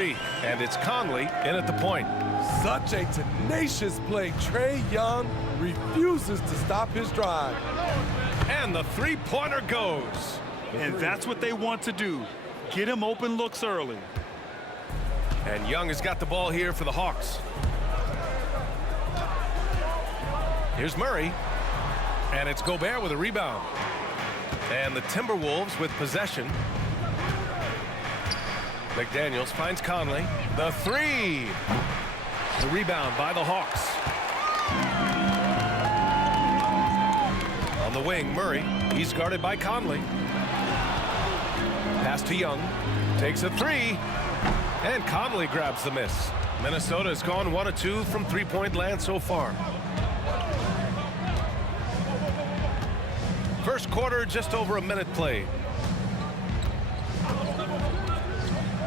And it's Conley in at the point. Such a tenacious play. Trae Young refuses to stop his drive. And the three-pointer goes. And that's what they want to do. Get him open looks early. And Young has got the ball here for the Hawks. Here's Murray. And it's Gobert with a rebound. And the Timberwolves with possession. McDaniels finds Conley. The three. The rebound by the Hawks. On the wing, Murray. He's guarded by Conley. Pass to Young. Takes a three. And Conley grabs the miss. Minnesota has gone 1 of 2 from three-point land so far. First quarter, just over a minute played.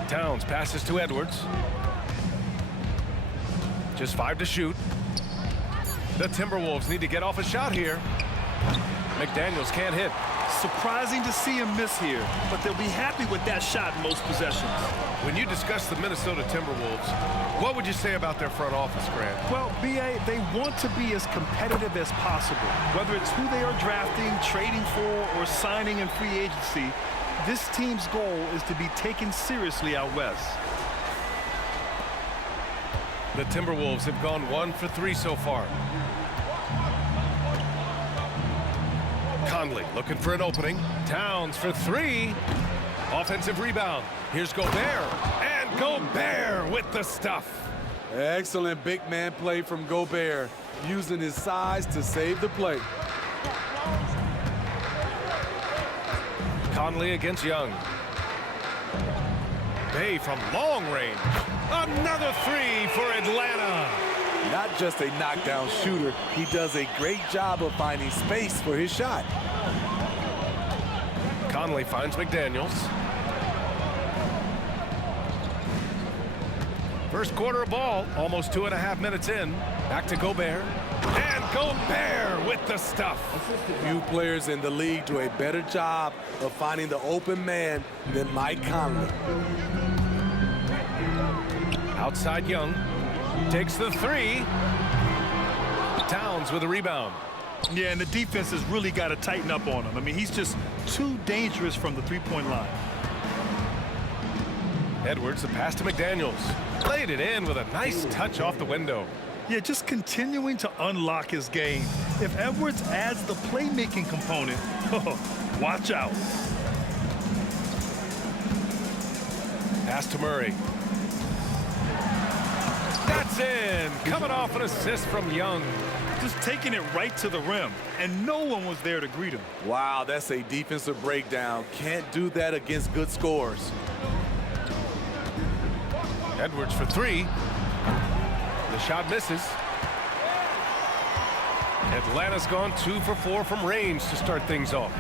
Towns passes to Edwards. Just 5 to shoot. The Timberwolves need to get off a shot here. McDaniels can't hit. Surprising to see him miss here, but they'll be happy with that shot in most possessions. When you discuss the Minnesota Timberwolves, what would you say about their front office, Grant? Well, B.A., they want to be as competitive as possible. Whether it's who they are drafting, trading for, or signing in free agency, this team's goal is to be taken seriously out west. The Timberwolves have gone 1 for 3 so far. Conley looking for an opening. Towns for 3. Offensive rebound. Here's Gobert. And Gobert with the stuff. Excellent big man play from Gobert, using his size to save the play. Conley against Young. Bay from long range. Another 3 for Atlanta. Not just a knockdown shooter, he does a great job of finding space for his shot. Conley finds McDaniels. First quarter of ball, almost 2.5 minutes in. Back to Gobert. And Gobert with the stuff. Few players in the league do a better job of finding the open man than Mike Conley. Outside Young. Takes the 3. Towns with a rebound. Yeah, and the defense has really got to tighten up on him. I mean, he's just too dangerous from the three-point line. Edwards, the pass to McDaniels. Played it in with a nice touch off the window. Yeah, just continuing to unlock his game. If Edwards adds the playmaking component, watch out. Pass to Murray. That's in. Coming off an assist from Young. Just taking it right to the rim, and no one was there to greet him. Wow, that's a defensive breakdown. Can't do that against good scores. Edwards for 3. The shot misses. Atlanta's gone 2 for 4 from range to start things off.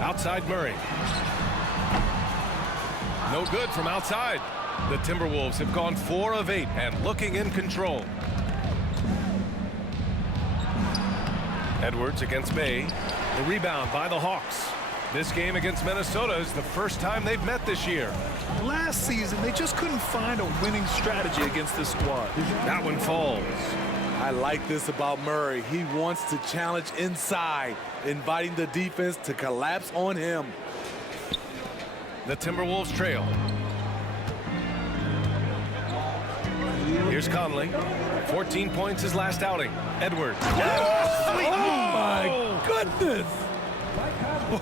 Outside Murray. No good from outside. The Timberwolves have gone 4 of 8 and looking in control. Edwards against Bay. The rebound by the Hawks. This game against Minnesota is the first time they've met this year. Last season, they just couldn't find a winning strategy against this squad. That one falls. I like this about Murray. He wants to challenge inside, inviting the defense to collapse on him. The Timberwolves trail. Here's Conley. 14 points his last outing. Edwards. Oh, my goodness.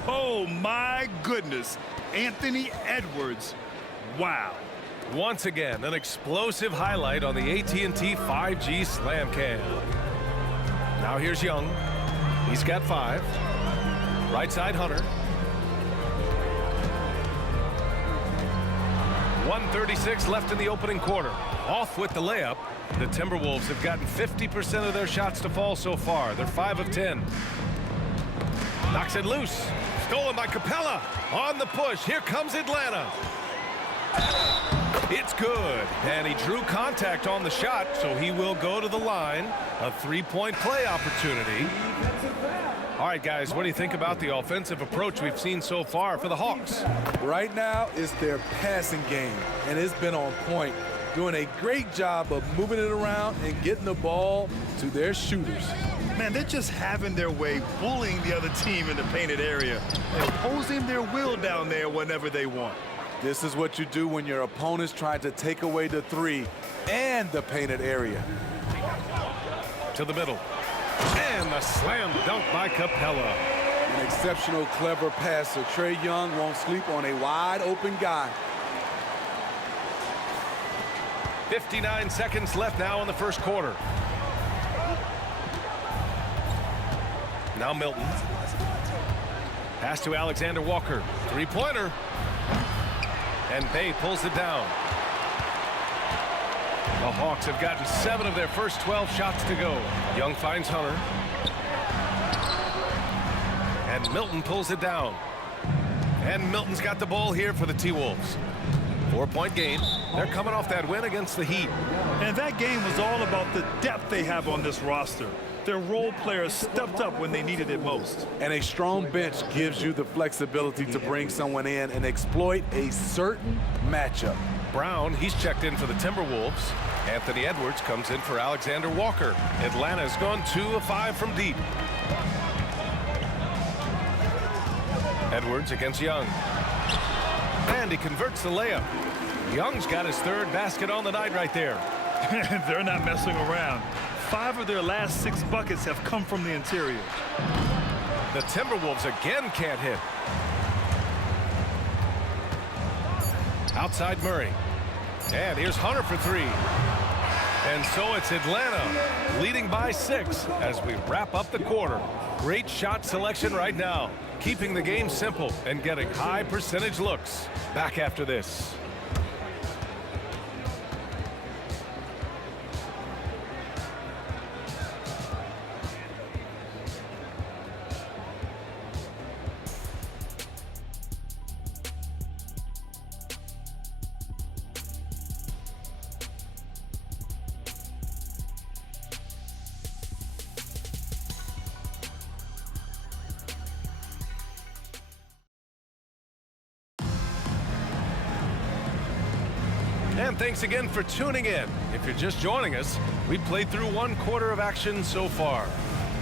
Oh, my goodness. Anthony Edwards. Wow. Once again, an explosive highlight on the AT&T 5G Slam Cam. Now here's Young. He's got 5. Right side Hunter. 1:36 left in the opening quarter. Off with the layup. The Timberwolves have gotten 50% of their shots to fall so far. They're 5 of 10. Knocks it loose. Stolen by Capella. On the push. Here comes Atlanta. It's good, and he drew contact on the shot, so he will go to the line. A three-point play opportunity. All right, guys, what do you think about the offensive approach we've seen so far for the Hawks? Right now, it's their passing game, and it's been on point, doing a great job of moving it around and getting the ball to their shooters. Man, they're just having their way, bullying the other team in the painted area, imposing their will down there whenever they want. This is what you do when your opponent's trying to take away the three and the painted area. To the middle. And the slam dunk by Capella. An exceptional, clever passer. Trae Young won't sleep on a wide-open guy. 59 seconds left now in the first quarter. Now Milton. Pass to Alexander Walker. Three-pointer. And Bay pulls it down. The Hawks have gotten 7 of their first 12 shots to go. Young finds Hunter. And Milton pulls it down. And Milton's got the ball here for the T-Wolves. 4-point game. They're coming off that win against the Heat. And that game was all about the depth they have on this roster. Their role players stepped up when they needed it most. And a strong bench gives you the flexibility to bring someone in and exploit a certain matchup. Brown, he's checked in for the Timberwolves. Anthony Edwards comes in for Alexander Walker. Atlanta's gone 2 of 5 from deep. Edwards against Young. And he converts the layup. Young's got his 3rd basket on the night right there. They're not messing around. 5 of their last 6 buckets have come from the interior. The Timberwolves again can't hit. Outside Murray. And here's Hunter for 3. And so it's Atlanta leading by 6 as we wrap up the quarter. Great shot selection right now, keeping the game simple and getting high percentage looks. Back after this. And thanks again for tuning in. If you're just joining us, we played through 1 quarter of action so far.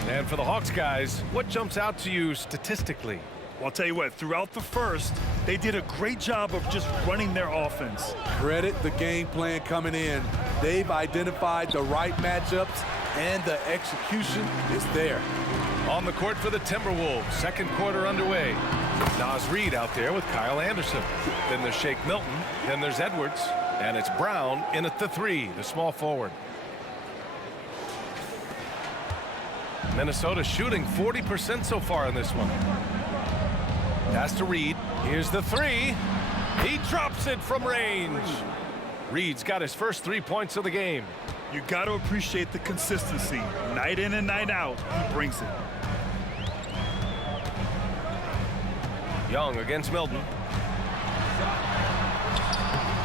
And for the Hawks guys, what jumps out to you statistically? Well, I'll tell you what, throughout the first, they did a great job of just running their offense. Credit the game plan coming in. They've identified the right matchups, and the execution is there. On the court for the Timberwolves, 2nd quarter underway. Naz Reid out there with Kyle Anderson. Then there's Shake Milton. Then there's Edwards. And it's Brown in at the 3, the small forward. Minnesota shooting 40% so far in this one. Pass to Reid. Here's the 3. He drops it from range. Reid's got his first 3 points of the game. You got to appreciate the consistency. Night in and night out, he brings it. Young against Milton.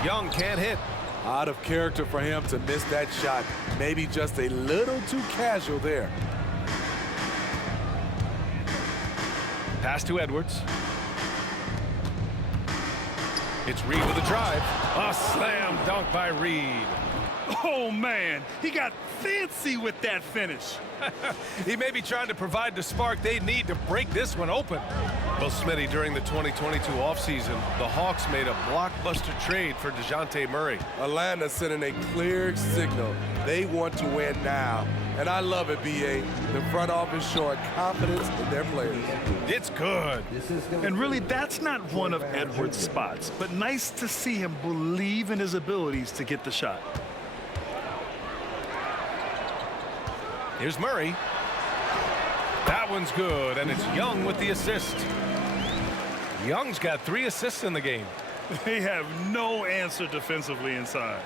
Young can't hit. Out of character for him to miss that shot. Maybe just a little too casual there. Pass to Edwards. It's Reid with a drive. A slam dunk by Reid. Oh, man, he got fancy with that finish. He may be trying to provide the spark they need to break this one open. Well, Smitty, during the 2022 offseason, the Hawks made a blockbuster trade for DeJounte Murray. Atlanta sending a clear signal. They want to win now. And I love it, B.A. The front office showing confidence in their players. It's good. And really, that's not one of Edwards' spots, but nice to see him believe in his abilities to get the shot. Here's Murray. That one's good, and it's Young with the assist. Young's got 3 assists in the game. They have no answer defensively inside.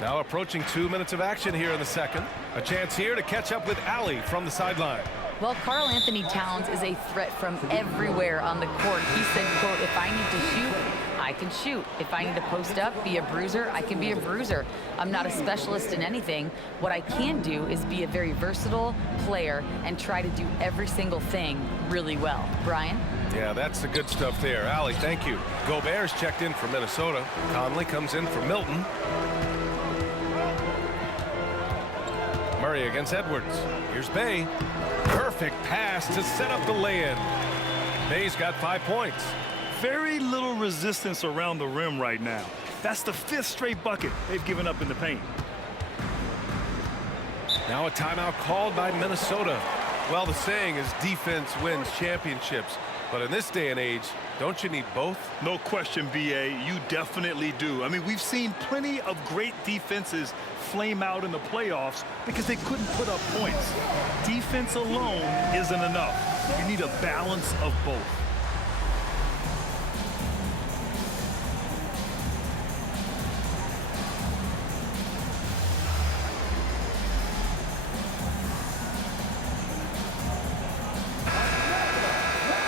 Now approaching 2 minutes of action here in the second. A chance here to catch up with Allie from the sideline. Well, Karl Anthony Towns is a threat from everywhere on the court. He said, quote, if I need to shoot, I can shoot. If I need to post up, be a bruiser, I can be a bruiser. I'm not a specialist in anything. What I can do is be a very versatile player and try to do every single thing really well. Brian? Yeah, that's the good stuff there. Allie, thank you. Gobert's checked in for Minnesota. Conley comes in for Milton. Murray against Edwards. Here's Bay. Perfect pass to set up the lay-in. Bay's got 5 points. Very little resistance around the rim right now. That's the 5th straight bucket they've given up in the paint. Now a timeout called by Minnesota. Well, the saying is defense wins championships. But in this day and age, don't you need both? No question, B.A. You definitely do. I mean, we've seen plenty of great defenses flame out in the playoffs because they couldn't put up points. Defense alone isn't enough. You need a balance of both.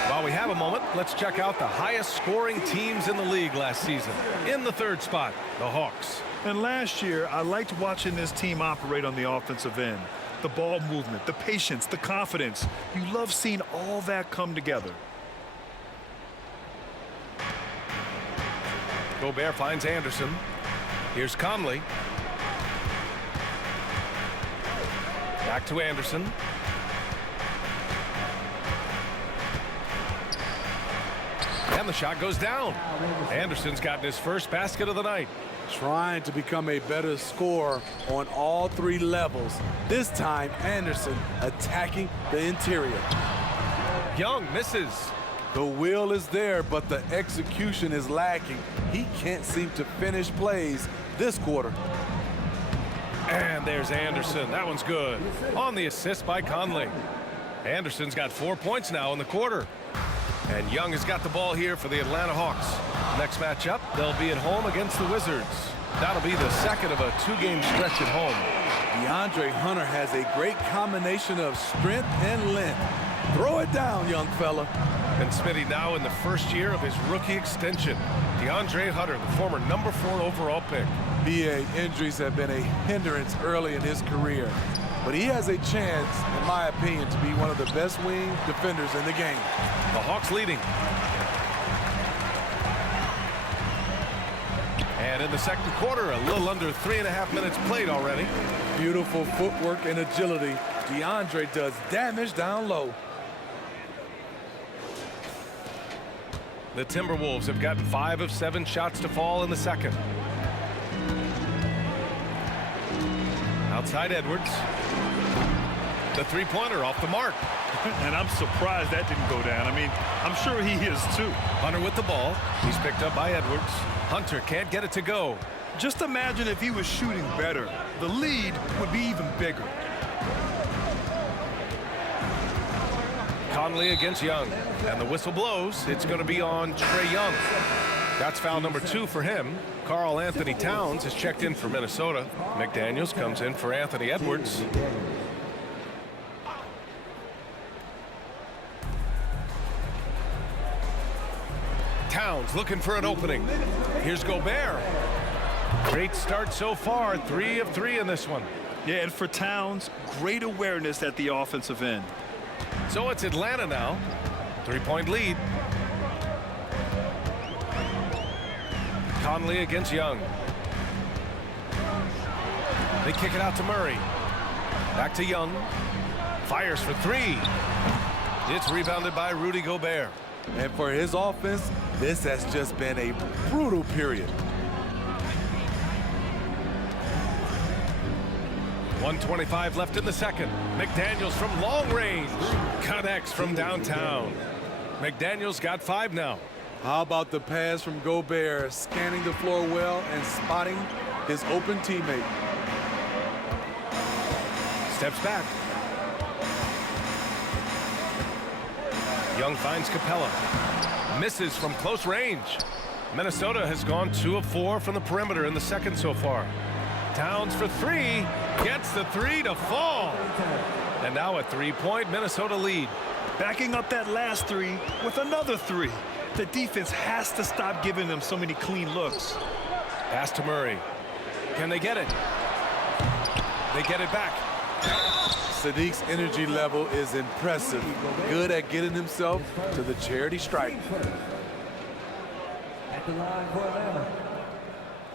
While we have a moment, let's check out the highest scoring teams in the league last season. In the 3rd spot, the Hawks. And last year, I liked watching this team operate on the offensive end. The ball movement, the patience, the confidence. You love seeing all that come together. Gobert finds Anderson. Here's Conley. Back to Anderson. And the shot goes down. Anderson's gotten his first basket of the night. Trying to become a better scorer on all 3 levels. This time, Anderson attacking the interior. Young misses. The will is there, but the execution is lacking. He can't seem to finish plays this quarter. And there's Anderson. That one's good. On the assist by Conley. Anderson's got 4 points now in the quarter. And Young has got the ball here for the Atlanta Hawks. Next matchup, they'll be at home against the Wizards. That'll be the second of a 2-game stretch at home. DeAndre Hunter has a great combination of strength and length. Throw it down, young fella. And Smitty now in the first year of his rookie extension. DeAndre Hunter, the former number 4 overall pick. BA, injuries have been a hindrance early in his career. But he has a chance, in my opinion, to be one of the best wing defenders in the game. The Hawks leading. And in the second quarter, a little under 3.5 minutes played already. Beautiful footwork and agility. DeAndre does damage down low. The Timberwolves have gotten 5 of 7 shots to fall in the second. Outside Edwards. The 3-pointer off the mark. And I'm surprised that didn't go down. I mean, I'm sure he is too. Hunter with the ball. He's picked up by Edwards. Hunter can't get it to go. Just imagine if he was shooting better. The lead would be even bigger. Conley against Young. And the whistle blows. It's going to be on Trae Young. That's foul number 2 for him. Karl Anthony Towns is checked in for Minnesota. McDaniels comes in for Anthony Edwards. Towns looking for an opening. Here's Gobert. Great start so far. 3 of 3 in this one. Yeah, and for Towns, great awareness at the offensive end. So it's Atlanta now. 3-point lead. Conley against Young. They kick it out to Murray. Back to Young. Fires for 3. It's rebounded by Rudy Gobert. And for his offense, this has just been a brutal period. 1:25 left in the second. McDaniels from long range. Connects from downtown. McDaniels got 5 now. How about the pass from Gobert, scanning the floor well and spotting his open teammate. Steps back. Young finds Capella. Misses from close range. Minnesota has gone 2 of 4 from the perimeter in the second so far. Towns for 3. Gets the 3 to fall. And now a three-point Minnesota lead. Backing up that last three with another three. The defense has to stop giving them so many clean looks. Pass to Murray. Can they get it? They get it back. Sadiq's energy level is impressive. Good at getting himself to the charity stripe. At the line for Atlanta,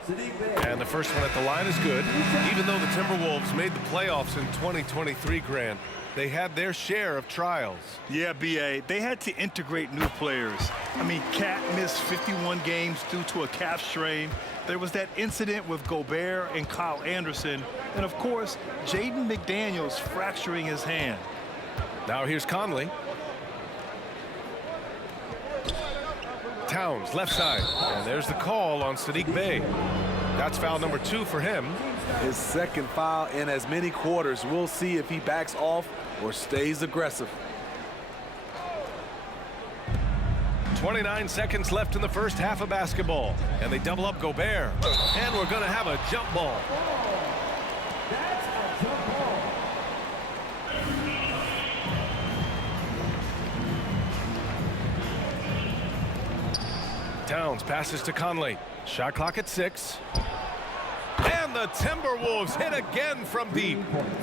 Sadiq Bey. And the first one at the line is good. Even though the Timberwolves made the playoffs in 2023, Grant, they had their share of trials. Yeah, B.A., they had to integrate new players. I mean, Cat missed 51 games due to a calf strain. There was that incident with Gobert and Kyle Anderson. And, of course, Jaden McDaniels fracturing his hand. Now here's Conley. Towns, left side. And there's the call on Sadiq Bey. That's foul number 2 for him. His second foul in as many quarters. We'll see if he backs off or stays aggressive. 29 seconds left in the first half of basketball. And they double up Gobert. And we're going to have a jump ball. That's a jump ball. Towns passes to Conley. Shot clock at 6. And the Timberwolves hit again from deep.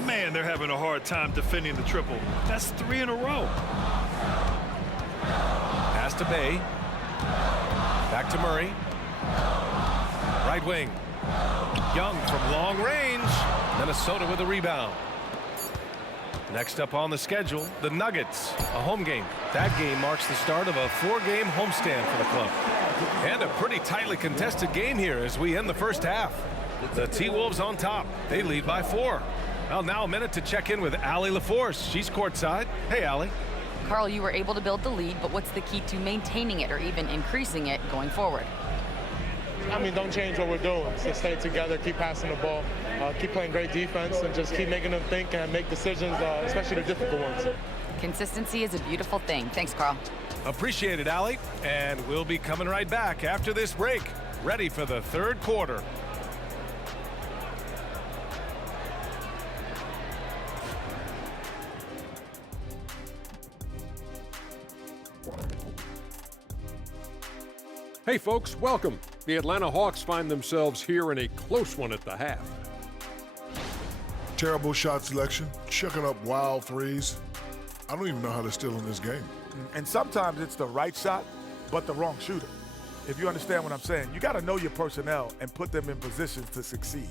Man, they're having a hard time defending the triple. That's 3 in a row. Pass to Bey. Back to Murray. Right wing. Young from long range. Minnesota with a rebound. Next up on the schedule, the Nuggets, a home game. That game marks the start of a 4-game homestand for the club. And a pretty tightly contested game here as we end the first half. The T-Wolves on top. They lead by 4. Well, now a minute to check in with Allie LaForce. She's courtside. Hey, Allie. Carl, you were able to build the lead, but what's the key to maintaining it or even increasing it going forward? I mean, don't change what we're doing. So stay together, keep passing the ball, keep playing great defense, and just keep making them think and make decisions, especially the difficult ones. Consistency is a beautiful thing. Thanks, Carl. Appreciate it, Allie. And we'll be coming right back after this break. Ready for the third quarter. Hey folks, welcome. The Atlanta Hawks find themselves here in a close one at the half. Terrible shot selection, chucking up wild threes. I don't even know how they're still in this game. And sometimes it's the right shot, but the wrong shooter. If you understand what I'm saying, you got to know your personnel and put them in positions to succeed.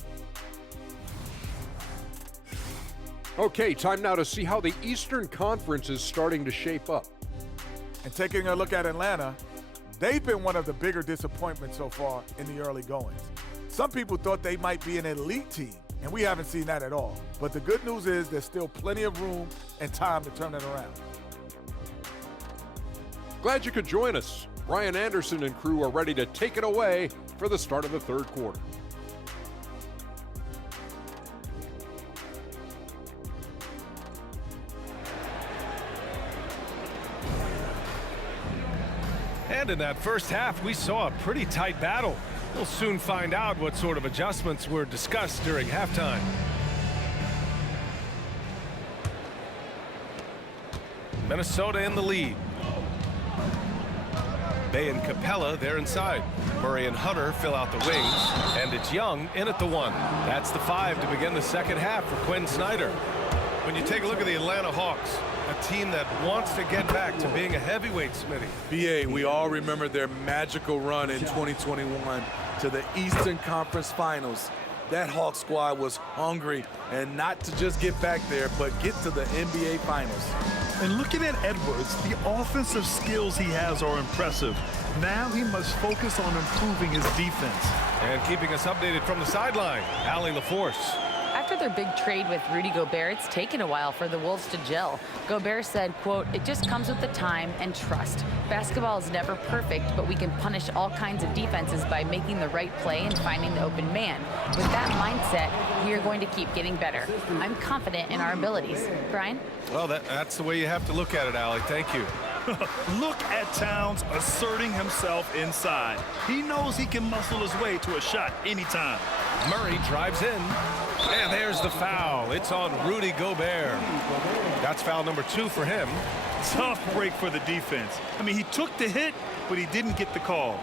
Okay, time now to see how the Eastern Conference is starting to shape up. And taking a look at Atlanta, they've been one of the bigger disappointments so far in the early goings. Some people thought they might be an elite team, and we haven't seen that at all. But the good news is there's still plenty of room and time to turn it around. Glad you could join us. Brian Anderson and crew are ready to take it away for the start of the third quarter. And in that first half, we saw a pretty tight battle. We'll soon find out what sort of adjustments were discussed during halftime. Minnesota in the lead. Bey and Capella, they're inside. Murray and Hunter fill out the wings, and it's Young in at the 1. That's the 5 to begin the second half for Quinn Snyder. When you take a look at the Atlanta Hawks, a team that wants to get back to being a heavyweight, Smitty. BA, we all remember their magical run in 2021 to the Eastern Conference Finals. That Hawk squad was hungry, and not to just get back there, but get to the NBA Finals. And looking at Edwards, the offensive skills he has are impressive. Now he must focus on improving his defense. And keeping us updated from the sideline, Allie LaForce. After their big trade with Rudy Gobert, it's taken a while for the Wolves to gel. Gobert said, quote, "It just comes with the time and trust. Basketball is never perfect, but we can punish all kinds of defenses by making the right play and finding the open man. With that mindset, we are going to keep getting better. I'm confident in our abilities." Brian? Well, that's the way you have to look at it, Allie. Thank you. Look at Towns asserting himself inside. He knows he can muscle his way to a shot anytime. Murray drives in. And there's the foul. It's on Rudy Gobert. That's foul number 2 for him. Tough break for the defense. I mean, he took the hit, but he didn't get the call.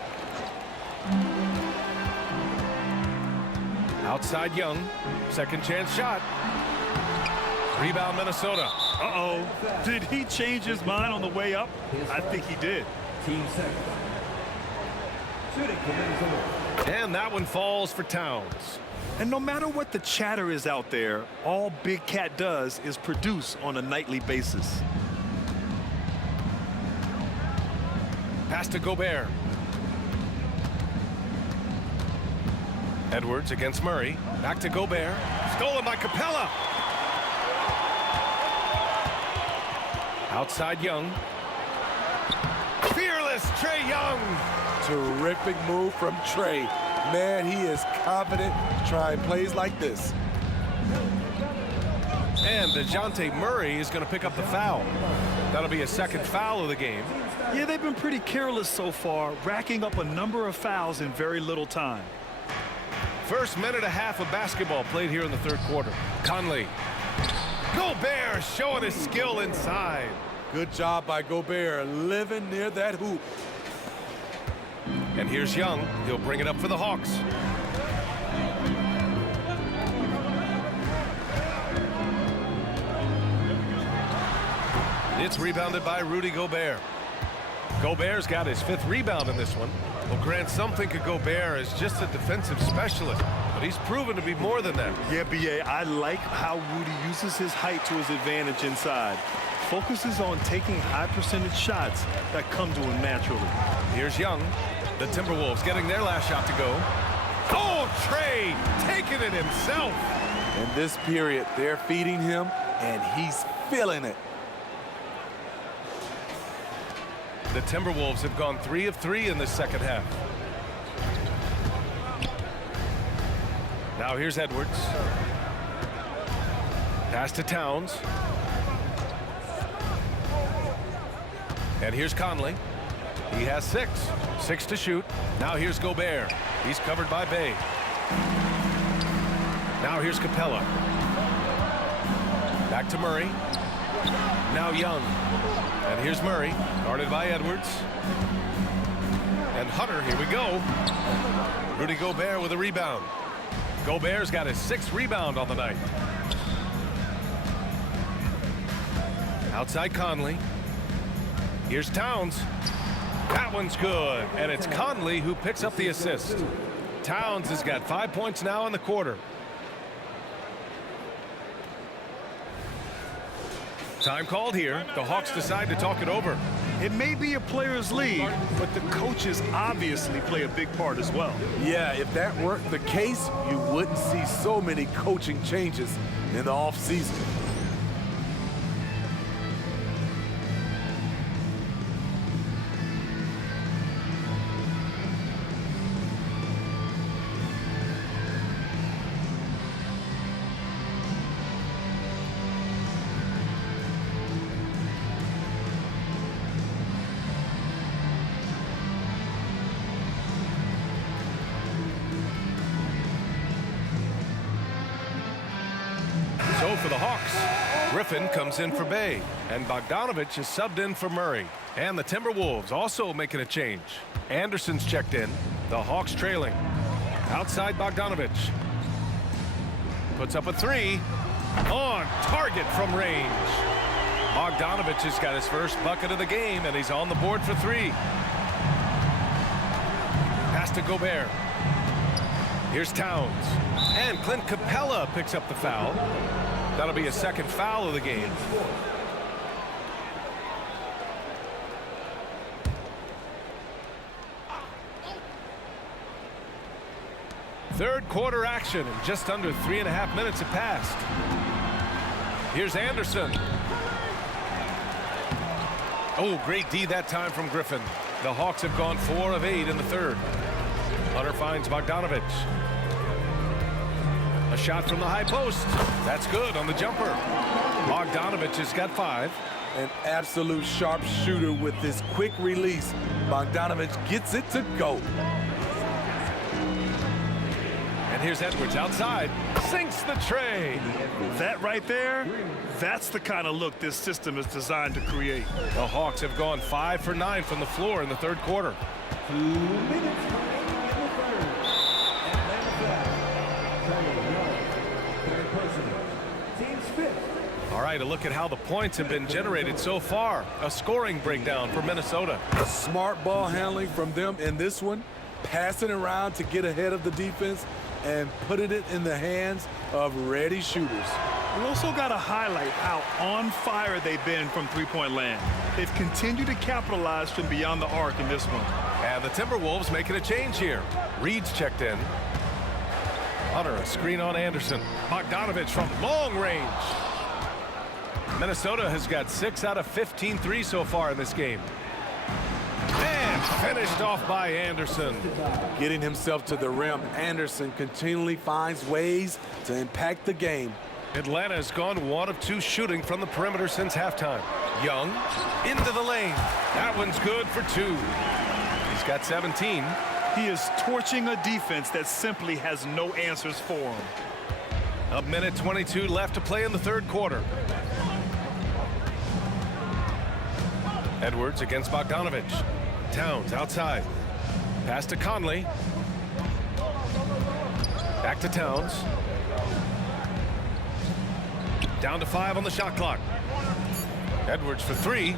Outside Young. Second chance shot. Rebound Minnesota. Uh-oh. Did he change his mind on the way up? I think he did. Team second. Shooting for Minnesota. And that one falls for Towns. And no matter what the chatter is out there, all Big Cat does is produce on a nightly basis. Pass to Gobert. Edwards against Murray. Back to Gobert. Stolen by Capella. Outside Young. Fearless Trae Young. Terrific move from Trae. Man, he is confident trying plays like this. And DeJounte Murray is going to pick up the foul. That'll be a second foul of the game. Yeah, they've been pretty careless so far, racking up a number of fouls in very little time. First minute and a half of basketball played here in the third quarter. Conley. Gobert showing his skill inside. Good job by Gobert, living near that hoop. And here's Young. He'll bring it up for the Hawks. It's rebounded by Rudy Gobert. Gobert's got his 5th rebound in this one. Well, Grant, some think of Gobert as just a defensive specialist, but he's proven to be more than that. Yeah, B.A., I like how Rudy uses his height to his advantage inside. Focuses on taking high percentage shots that come to him naturally. Here's Young. The Timberwolves getting their last shot to go. Oh, Trae taking it himself. In this period, they're feeding him, and he's feeling it. The Timberwolves have gone 3 of 3 in this second half. Now here's Edwards. Pass to Towns. And here's Conley. He has 6. 6 to shoot. Now here's Gobert. He's covered by Bey. Now here's Capella. Back to Murray. Now Young. And here's Murray, guarded by Edwards. And Hunter, here we go. Rudy Gobert with a rebound. Gobert's got his 6th rebound on the night. Outside Conley. Here's Towns. That one's good. And it's Conley who picks up the assist. Towns has got 5 points now in the quarter. Time called here. The Hawks decide to talk it over. It may be a player's league, but the coaches obviously play a big part as well. Yeah, if that weren't the case, you wouldn't see so many coaching changes in the offseason. So for the Hawks, Griffin comes in for Bey, and Bogdanovich is subbed in for Murray. And the Timberwolves also making a change. Anderson's checked in. The Hawks trailing. Outside Bogdanovich. Puts up a 3. On target from range. Bogdanovich has got his first bucket of the game, and he's on the board for 3. Pass to Gobert. Here's Towns. And Clint Capella picks up the foul. That'll be a second foul of the game. Third quarter action, and just under 3.5 minutes have passed. Here's Anderson. Oh, great D that time from Griffin. The Hawks have gone 4 of 8 in the third. Hunter finds Bogdanovich. A shot from the high post. That's good on the jumper. Bogdanovich has got 5. An absolute sharp shooter with this quick release. Bogdanovich gets it to go. And here's Edwards outside. Sinks the tray. That right there, that's the kind of look this system is designed to create. The Hawks have gone 5 for 9 from the floor in the third quarter. 2 minutes remaining in the third. Atlanta foul. Trae Young, third personal. Team's fifth. All right, a look at how the points have been generated so far. A scoring breakdown for Minnesota. Smart ball handling from them in this one, passing around to get ahead of the defense and putting it in the hands of ready shooters. We also got to highlight how on fire they've been from three-point land. They've continued to capitalize from beyond the arc in this one. And the Timberwolves making a change here. Reed's checked in. Hunter, a screen on Anderson. Bogdanovich from long range. Minnesota has got 6 out of 15 threes so far in this game. And finished off by Anderson. Getting himself to the rim, Anderson continually finds ways to impact the game. Atlanta has gone 1 of 2 shooting from the perimeter since halftime. Young into the lane. That one's good for 2. He's got 17. He is torching a defense that simply has no answers for him. A minute 22 left to play in the third quarter. Edwards against Bogdanovich. Towns outside. Pass to Conley. Back to Towns. Down to 5 on the shot clock. Edwards for 3.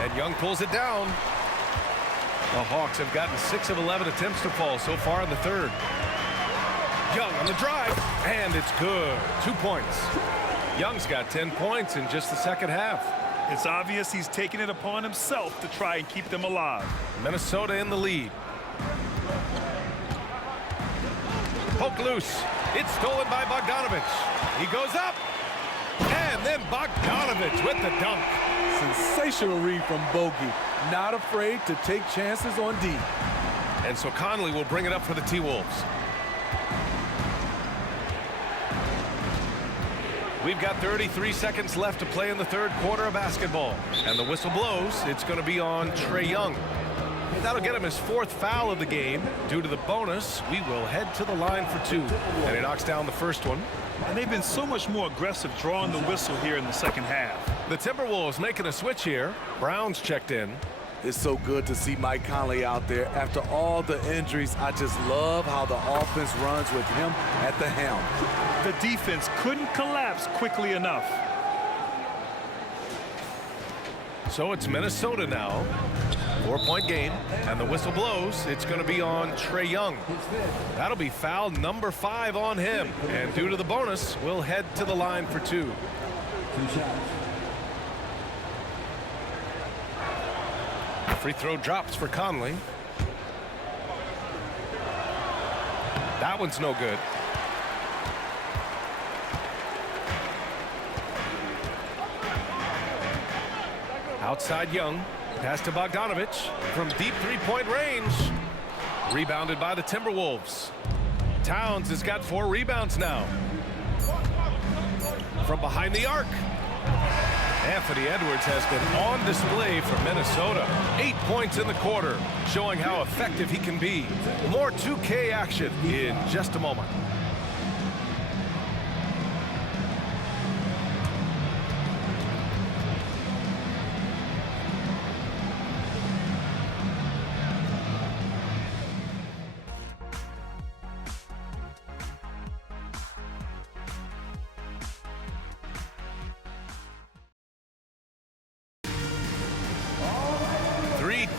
And Young pulls it down. The Hawks have gotten 6 of 11 attempts to fall so far in the third. Young on the drive, and it's good. 2 points. Young's got 10 points in just the second half. It's obvious he's taking it upon himself to try and keep them alive. Minnesota in the lead. Poke loose. It's stolen by Bogdanovich. He goes up. And then Bogdanovich with the dunk. Sensational read from Bogey. Not afraid to take chances on D. And so Conley will bring it up for the T-Wolves. We've got 33 seconds left to play in the third quarter of basketball. And the whistle blows. It's going to be on Trae Young. That'll get him his 4th foul of the game. Due to the bonus, we will head to the line for 2. And he knocks down the first one. And they've been so much more aggressive drawing the whistle here in the second half. The Timberwolves making a switch here. Brown's checked in. It's so good to see Mike Conley out there. After all the injuries, I just love how the offense runs with him at the helm. The defense couldn't collapse quickly enough. So it's Minnesota now. 4-point game, and the whistle blows. It's going to be on Trae Young. That'll be foul number 5 on him. And due to the bonus, we'll head to the line for 2. 2 shots. Free throw drops for Conley. That one's no good. Outside Young. Pass to Bogdanovich from deep 3-point range. Rebounded by the Timberwolves. Towns has got 4 rebounds now. From behind the arc. Anthony Edwards has been on display for Minnesota. 8 points in the quarter, showing how effective he can be. More 2K action in just a moment.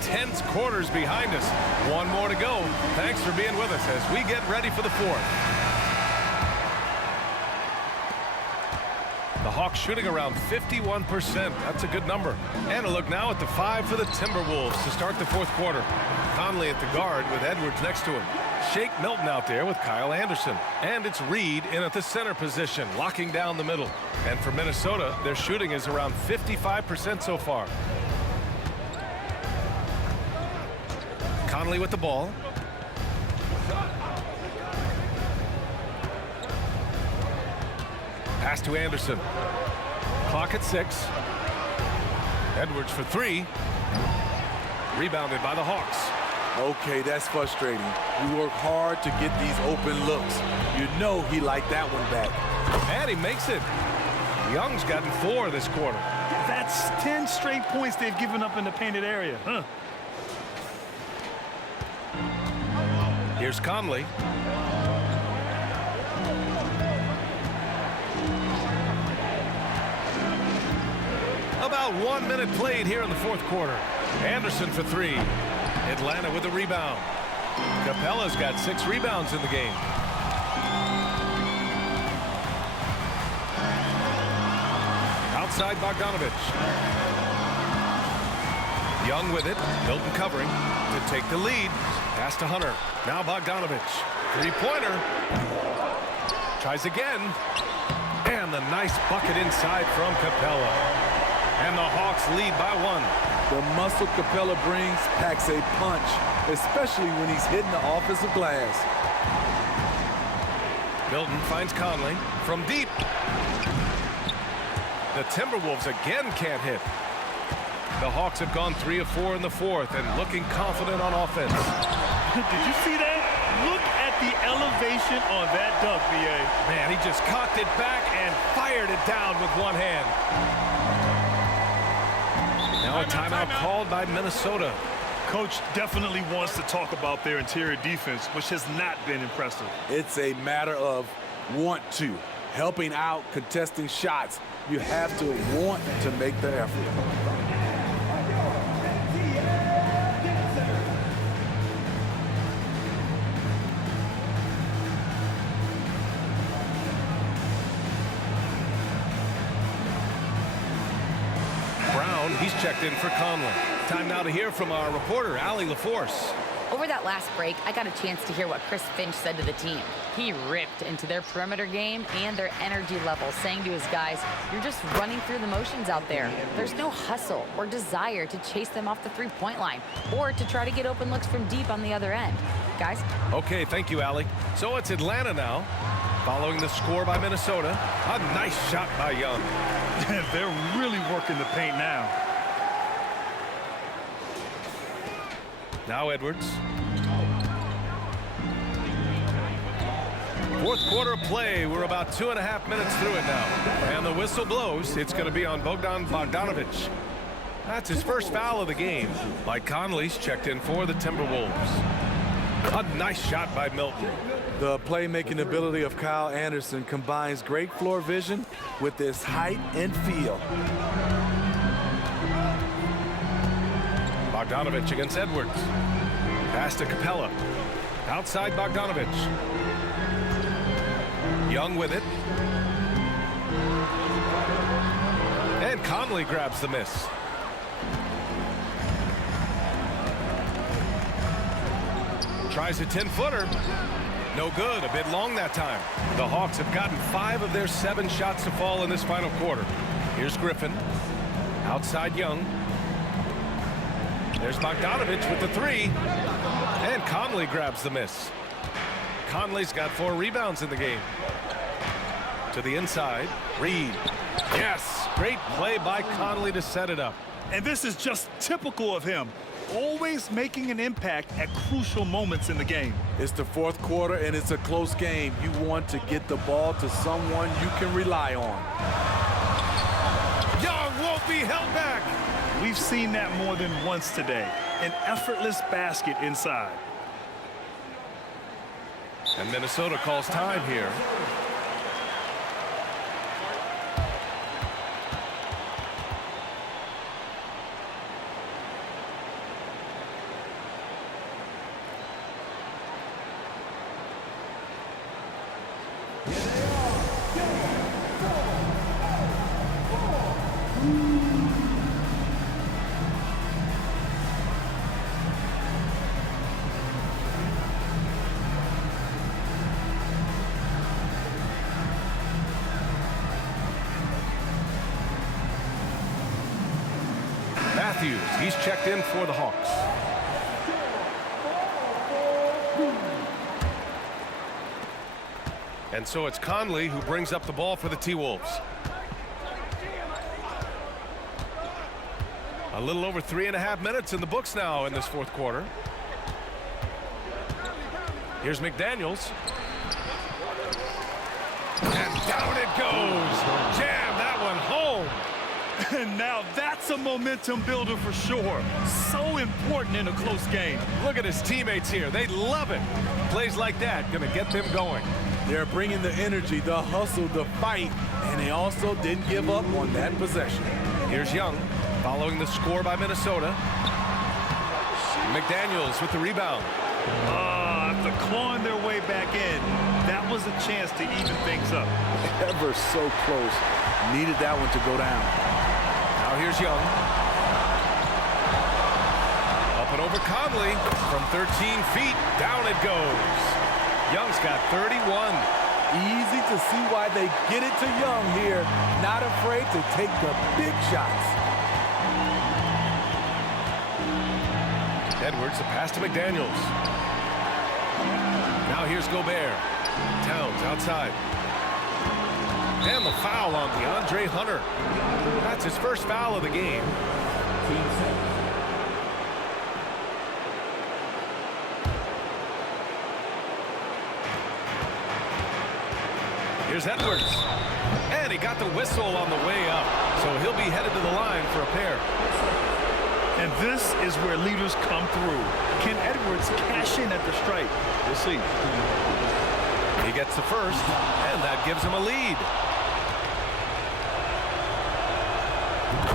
Tense quarters behind us. 1 more to go. Thanks for being with us as we get ready for the 4th. The Hawks shooting around 51%. That's a good number. And a look now at the 5 for the Timberwolves to start the 4th quarter. Conley at the guard with Edwards next to him. Shake Milton out there with Kyle Anderson. And it's Reed in at the center position, locking down the middle. And for Minnesota, their shooting is around 55% so far. Conley with the ball. Pass to Anderson. Clock at 6. Edwards for 3. Rebounded by the Hawks. Okay, that's frustrating. You work hard to get these open looks. You know he liked that one back. And he makes it. Young's gotten 4 this quarter. That's 10 straight points they've given up in the painted area. Huh? Here's Conley. About 1 minute played here in the fourth quarter. Anderson for 3. Atlanta with the rebound. Capella's got 6 rebounds in the game. Outside Bogdanovich. Young with it. Milton covering to take the lead. Pass to Hunter. Now Bogdanovich. Three-pointer. Tries again. And the nice bucket inside from Capella. And the Hawks lead by 1. The muscle Capella brings packs a punch, especially when he's hitting the offensive glass. Milton finds Conley from deep. The Timberwolves again can't hit. The Hawks have gone 3 of 4 in the fourth and looking confident on offense. Did you see that? Look at the elevation on that dunk, B.A. Man, he just cocked it back and fired it down with one hand. Now a timeout called by Minnesota. Coach definitely wants to talk about their interior defense, which has not been impressive. It's a matter of want to. Helping out, contesting shots. You have to want to make the effort. He's checked in for Conley. Time now to hear from our reporter, Allie LaForce. Over that last break, I got a chance to hear what Chris Finch said to the team. He ripped into their perimeter game and their energy level, saying to his guys, you're just running through the motions out there. There's no hustle or desire to chase them off the three-point line or to try to get open looks from deep on the other end. Guys? Okay, thank you, Allie. So it's Atlanta now, following the score by Minnesota. A nice shot by Young. They're really working the paint now. Now Edwards. Fourth quarter play. We're about 2.5 minutes through it now. And the whistle blows. It's going to be on Bogdan Bogdanovich. That's his first foul of the game. Mike Conley's checked in for the Timberwolves. A nice shot by Milton. The playmaking ability of Kyle Anderson combines great floor vision with his height and feel. Bogdanovich against Edwards. Pass to Capella. Outside Bogdanovich. Young with it. And Conley grabs the miss. Tries a 10-footer. No good. A bit long that time. The Hawks have gotten 5 of their 7 shots to fall in this final quarter. Here's Griffin. Outside Young. There's Bogdanovich with the 3. And Conley grabs the miss. Conley's got 4 rebounds in the game. To the inside. Reed. Yes. Great play by Conley to set it up. And this is just typical of him. Always making an impact at crucial moments in the game. It's the fourth quarter and it's a close game. You want to get the ball to someone you can rely on. Young won't be held back. We've seen that more than once today. An effortless basket inside. And Minnesota calls time here. Matthews, he's checked in for the Hawks. And so it's Conley who brings up the ball for the T-Wolves. A little over 3.5 minutes in the books now in this fourth quarter. Here's McDaniels. And down it goes. Jam that one home. And now that's a momentum builder for sure. So important in a close game. Look at his teammates here. They love it. Plays like that going to get them going. They're bringing the energy, the hustle, the fight, and they also didn't give up on that possession. Here's Young following the score by Minnesota. McDaniels with the rebound. After clawing their way back in, that was a chance to even things up. Ever so close. Needed that one to go down. Now here's Young. Up and over Conley from 13 feet. Down it goes. Young's got 31. Easy to see why they get it to Young here. Not afraid to take the big shots. Edwards, the pass to McDaniels. Now here's Gobert. Towns outside. And the foul on DeAndre Hunter. That's his first foul of the game. Here's Edwards. And he got the whistle on the way up. So he'll be headed to the line for a pair. And this is where leaders come through. Can Edwards cash in at the stripe? We'll see. He gets the first, and that gives him a lead.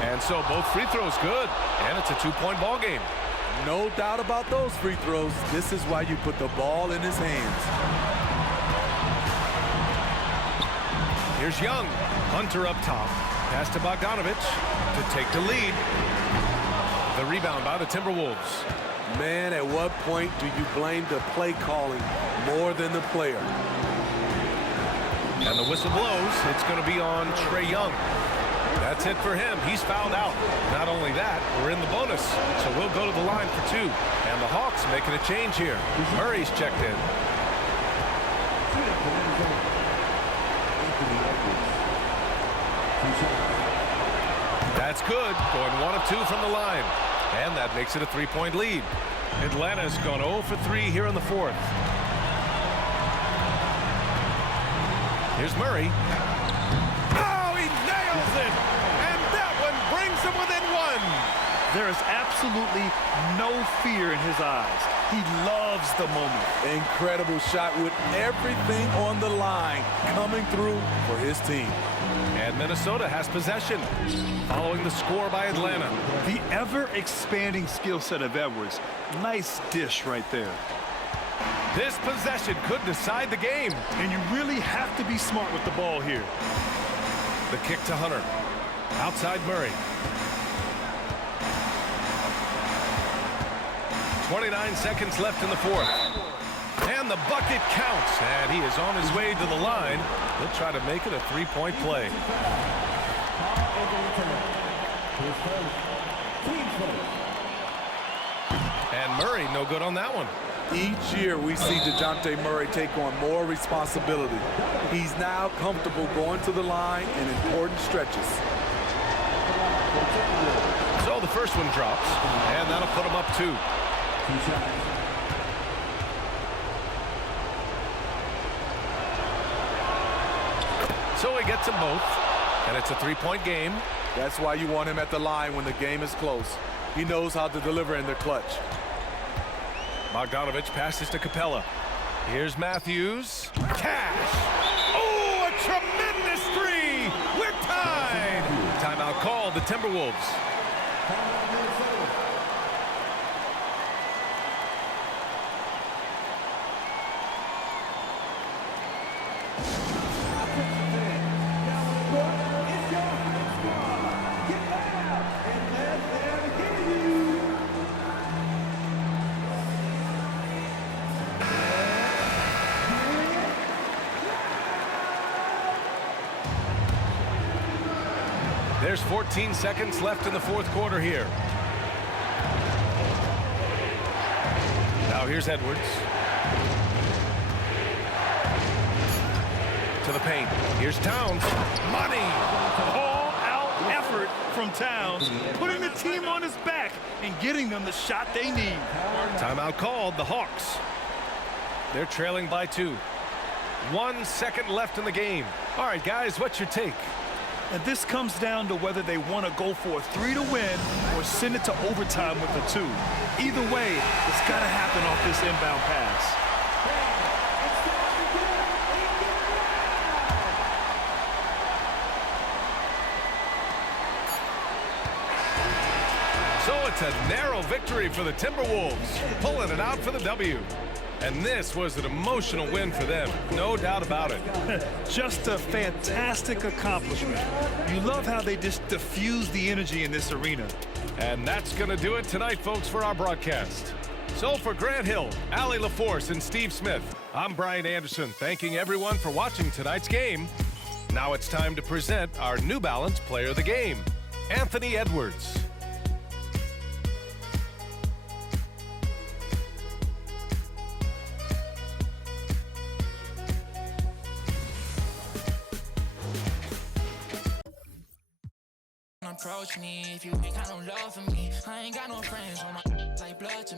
And so both free throws good, and it's a two-point ball game. No doubt about those free throws. This is why you put the ball in his hands. Here's Young. Hunter up top. Pass to Bogdanovich to take the lead. The rebound by the Timberwolves. Man, at what point do you blame the play calling more than the player? And the whistle blows. It's going to be on Trae Young. That's it for him. He's fouled out. Not only that, we're in the bonus. So we'll go to the line for two. And the Hawks making a change here. Murray's checked in. That's good. Going 1 of 2 from the line. And that makes it a 3-point lead. Atlanta's gone 0 for 3 here in the fourth. Here's Murray. Oh, he nails it! And that one brings him within 1. There is absolutely no fear in his eyes. He loves the moment. Incredible shot with everything on the line coming through for his team. And Minnesota has possession following the score by Atlanta. The ever-expanding skill set of Edwards. Nice dish right there. This possession could decide the game. And you really have to be smart with the ball here. The kick to Hunter. Outside Murray. 29 seconds left in the fourth. And the bucket counts. And he is on his way to the line. He'll try to make it a 3-point play. And Murray, no good on that one. Each year we see DeJounte Murray take on more responsibility. He's now comfortable going to the line in important stretches. So the first one drops, and that'll put him up 2. So he gets them both, and it's a 3-point game. That's why you want him at the line when the game is close. He knows how to deliver in the clutch. Bogdanovich passes to Capella. Here's Matthews. Cash. Oh, a tremendous 3. We're tied. Timeout called the Timberwolves. There's 14 seconds left in the fourth quarter here. Now here's Edwards. To the paint. Here's Towns. Money! All-out effort from Towns, putting the team on his back and getting them the shot they need. Timeout called, the Hawks. They're trailing by 2. 1 second left in the game. All right, guys, what's your take? And this comes down to whether they want to go for a 3 to win or send it to overtime with a 2. Either way, it's got to happen off this inbound pass. So it's a narrow victory for the Timberwolves, pulling it out for the W. And this was an emotional win for them, no doubt about it. Just a fantastic accomplishment. You love how they just diffuse the energy in this arena. And that's going to do it tonight, folks, for our broadcast. So for Grant Hill, Allie LaForce, and Steve Smith, I'm Brian Anderson, thanking everyone for watching tonight's game. Now it's time to present our New Balance Player of the Game, Anthony Edwards. Approach me if you ain't got no love for me. I ain't got no friends on my like blood to me.